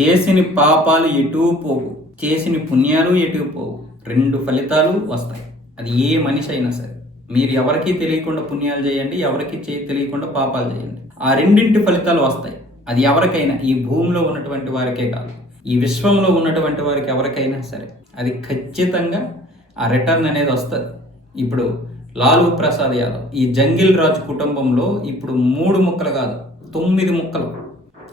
చేసిన పాపాలు ఎటు పోవు. చేసిన పుణ్యాలు ఎటు పోవు. రెండు ఫలితాలు వస్తాయి. అది ఏ మనిషి అయినా సరే. మీరు ఎవరికీ తెలియకుండా పుణ్యాలు చేయండి ఎవరికి తెలియకుండా పాపాలు చేయండి. ఆ రెండింటి ఫలితాలు వస్తాయి. అది ఎవరికైనా ఈ భూమిలో ఉన్నటువంటి వారికే కాదు. ఈ విశ్వంలో ఉన్నటువంటి వారికి ఎవరికైనా సరే. అది ఖచ్చితంగా ఆ రిటర్న్ అనేది వస్తుంది. ఇప్పుడు లాలూ ప్రసాద్ యాదవ్ ఈ జంగిల్ రాజు కుటుంబంలో ఇప్పుడు మూడు ముక్కలు కాదు తొమ్మిది ముక్కలు.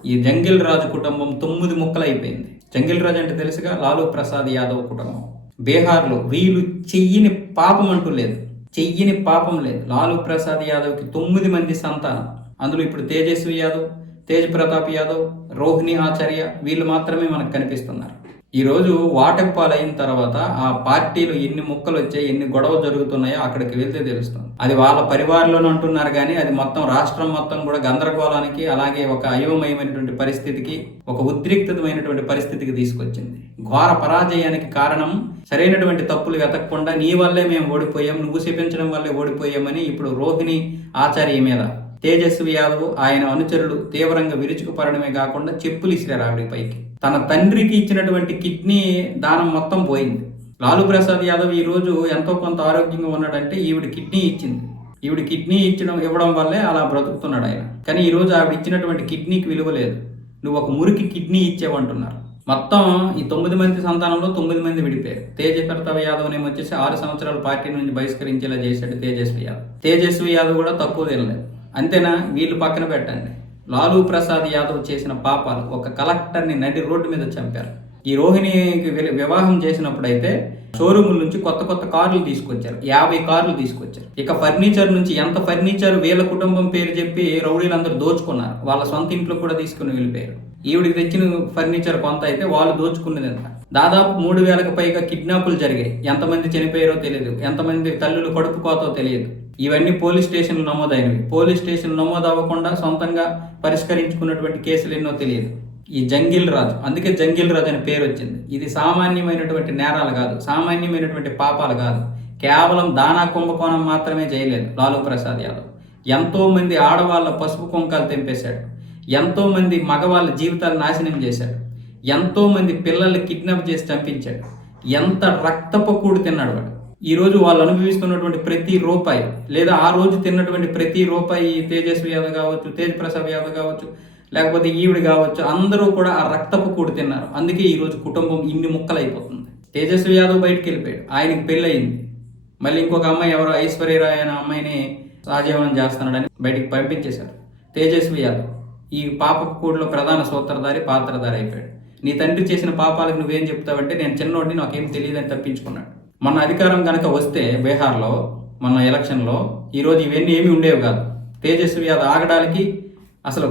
ఈ జంగిల్ రాజు కుటుంబం తొమ్మిది ముక్కలు అయిపోయింది జంగిల్ రాజు అంటే తెలుసుగా లాలూ ప్రసాద్ యాదవ్ కుటుంబం. బీహార్లో వీళ్ళు చెయ్యని పాపం అంటూ లేదు. చెయ్యని పాపం లేదు. లాలూ ప్రసాద్ యాదవ్కి తొమ్మిది మంది సంతానం. అందులో ఇప్పుడు తేజస్వి యాదవ్ తేజ్ ప్రతాప్ యాదవ్ రోహిణి ఆచార్య వీళ్ళు మాత్రమే మనకు కనిపిస్తున్నారు. ఈరోజు వాటెప్పాలు అయిన తర్వాత ఆ పార్టీలు ఎన్ని ముక్కలు వచ్చాయి ఎన్ని గొడవలు జరుగుతున్నాయో అక్కడికి వెళ్తే తెలుస్తుంది. అది వాళ్ళ పరివారంలోనే అంటున్నారు కానీ అది మొత్తం రాష్ట్రం మొత్తం కూడా గందరగోళానికి అలాగే ఒక అయోమయమైనటువంటి పరిస్థితికి ఒక ఉద్రిక్తమైనటువంటి పరిస్థితికి తీసుకొచ్చింది. ఘోర పరాజయానికి కారణం సరైనటువంటి తప్పులు వెతకకుండా నీ వల్లే మేము ఓడిపోయాం నువ్వు చెప్పించడం వల్లే ఓడిపోయామని ఇప్పుడు రోహిణి ఆచార్య మీద తేజస్వి యాదవ్ ఆయన అనుచరులు తీవ్రంగా విరుచుకుపడమే కాకుండా చెప్పులు ఇసిరారు ఆవిడ పైకి. తన తండ్రికి ఇచ్చినటువంటి కిడ్నీ దానం మొత్తం పోయింది. లాలూ ప్రసాద్ యాదవ్ ఈ రోజు ఎంతో కొంత ఆరోగ్యంగా ఉన్నాడంటే ఈవిడ కిడ్నీ ఇచ్చింది. ఈవిడ కిడ్నీ ఇచ్చడం ఇవ్వడం వల్లే అలా బ్రతుకుతున్నాడు ఆయన. కానీ ఈ రోజు ఆవిడ ఇచ్చినటువంటి కిడ్నీకి విలువ లేదు. నువ్వు ఒక మురికి కిడ్నీ ఇచ్చేవంటున్నారు మొత్తం ఈ తొమ్మిది మంది సంతానంలో తొమ్మిది మంది విడిపోయారు. తేజ ప్రతాప్ యాదవ్ నేమో వచ్చేసి ఆరు సంవత్సరాల పార్టీ నుంచి బహిష్కరించేలా చేశాడు తేజస్వి యాదవ్. తేజస్వి యాదవ్ కూడా తక్కువ తినలేదు. అంతేనా? వీళ్ళు పక్కన పెట్టండి. లాలూ ప్రసాద్ యాదవ్ చేసిన పాపాలు ఒక కలెక్టర్ని నడి రోడ్డు మీద చంపారు. ఈ రోహిణికి వివాహం చేసినప్పుడైతే షోరూముల నుంచి కొత్త కొత్త కార్లు తీసుకొచ్చారు. యాభై కార్లు తీసుకొచ్చారు. ఇక ఫర్నిచర్ నుంచి ఎంత ఫర్నిచర్ వీళ్ళ కుటుంబం పేరు చెప్పి రౌడీలందరూ దోచుకున్నారు. వాళ్ళ సొంత ఇంట్లో కూడా తీసుకుని వెళ్ళిపోయారు. ఈవిడికి తెచ్చిన ఫర్నిచర్ కొంత అయితే వాళ్ళు దోచుకున్నది ఎంత దాదాపు మూడు వేలకు పైగా కిడ్నాపులు జరిగాయి. ఎంతమంది చనిపోయారో తెలియదు ఎంతమంది తల్లులు కడుపుకోతో తెలియదు. ఇవన్నీ పోలీస్ స్టేషన్లు నమోదైనవి. పోలీస్ స్టేషన్ నమోదు అవ్వకుండా సొంతంగా పరిష్కరించుకున్నటువంటి కేసులు ఎన్నో తెలియదు. ఈ జంగిల్ రాజు అందుకే జంగిల్ రాజు అనే పేరు వచ్చింది. ఇది సామాన్యమైనటువంటి నేరాలు కాదు సామాన్యమైనటువంటి పాపాలు కాదు. కేవలం దానా కుంభకోణం మాత్రమే చేయలేదు లాలూ ప్రసాద్ యాదవ్. ఎంతోమంది ఆడవాళ్ళ పసుపు కుంకాలు తెంపేశాడు. ఎంతోమంది మగవాళ్ళ జీవితాలు నాశనం చేశాడు. ఎంతోమంది పిల్లల్ని కిడ్నాప్ చేసి చంపించాడు. ఎంత రక్తపు కూడు తిన్నాడు వాడు. ఈరోజు వాళ్ళు అనుభవిస్తున్నటువంటి ప్రతి రూపాయి లేదా ఆ రోజు తిన్నటువంటి ప్రతి రూపాయి తేజస్వి యాదవ్ కావచ్చు తేజ్ ప్రసాద్ యాదవ్ కావచ్చు లేకపోతే ఈవిడ కావచ్చు అందరూ కూడా ఆ రక్తపు కూడు తిన్నారు. అందుకే ఈరోజు కుటుంబం ఇన్ని ముక్కలు అయిపోతుంది తేజస్వి యాదవ్ బయటికి వెళ్ళిపోయాడు. ఆయనకి పెళ్ళయింది. మళ్ళీ ఇంకొక అమ్మాయి ఎవరో ఐశ్వర్యరాయ్ అనే అమ్మాయిని సహజీవనం చేస్తున్నాడని బయటికి పంపించేశారు తేజస్వి యాదవ్ ఈ పాప కూడిలో ప్రధాన సూత్రధారి పాత్రధారి అయిపోయాడు. నీ తండ్రి చేసిన పాపాలకు నువ్వేం చెప్తావంటే నేను చిన్నోడిని నాకేం తెలియదని తప్పించుకున్నాడు. మన అధికారం కనుక వస్తే బీహార్లో మన ఎలక్షన్లో ఈరోజు ఇవన్నీ ఏమీ ఉండేవి కాదు. తేజస్వి యాదవ్ ఆగడానికి అసలు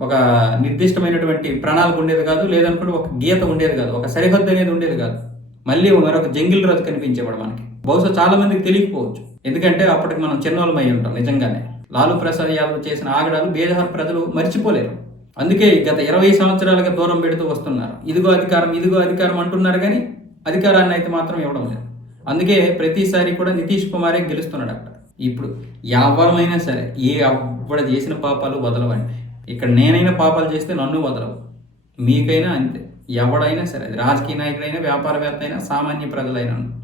ఒక నిర్దిష్టమైనటువంటి ప్రణాళిక ఉండేది కాదు లేదనుకుంటే ఒక గీత ఉండేది కాదు ఒక సరిహద్దు అనేది ఉండేది కాదు. మళ్ళీ మరొక జంగిల్ రోజు కనిపించేవాడు మనకి. బహుశా చాలా మందికి తెలియకపోవచ్చు. ఎందుకంటే అప్పటికి మనం చిన్నోళ్ళమై ఉంటాం నిజంగానే. లాలూ ప్రసాద్ యాదవ్ చేసిన ఆగడాలు బీహార్ ప్రజలు మర్చిపోలేరు. అందుకే గత ఇరవై సంవత్సరాలుగా దూరం పెడుతూ వస్తున్నారు. ఇదిగో అధికారం ఇదిగో అధికారం అంటున్నారు కానీ అధికారాన్ని అయితే మాత్రం ఇవ్వడం లేదు. అందుకే ప్రతిసారి కూడా నితీష్ కుమారే గెలుస్తున్నాడు అక్కడ. ఇప్పుడు ఎవరమైనా సరే ఏ అవ్వడ చేసిన పాపాలు వదలవండి. ఇక్కడ నేనైనా పాపాలు చేస్తే నన్ను వదలవు. మీకైనా అంతే. ఎవడైనా సరే అది రాజకీయ నాయకుడైనా వ్యాపారవేత్త అయినా సామాన్య ప్రజలైనా.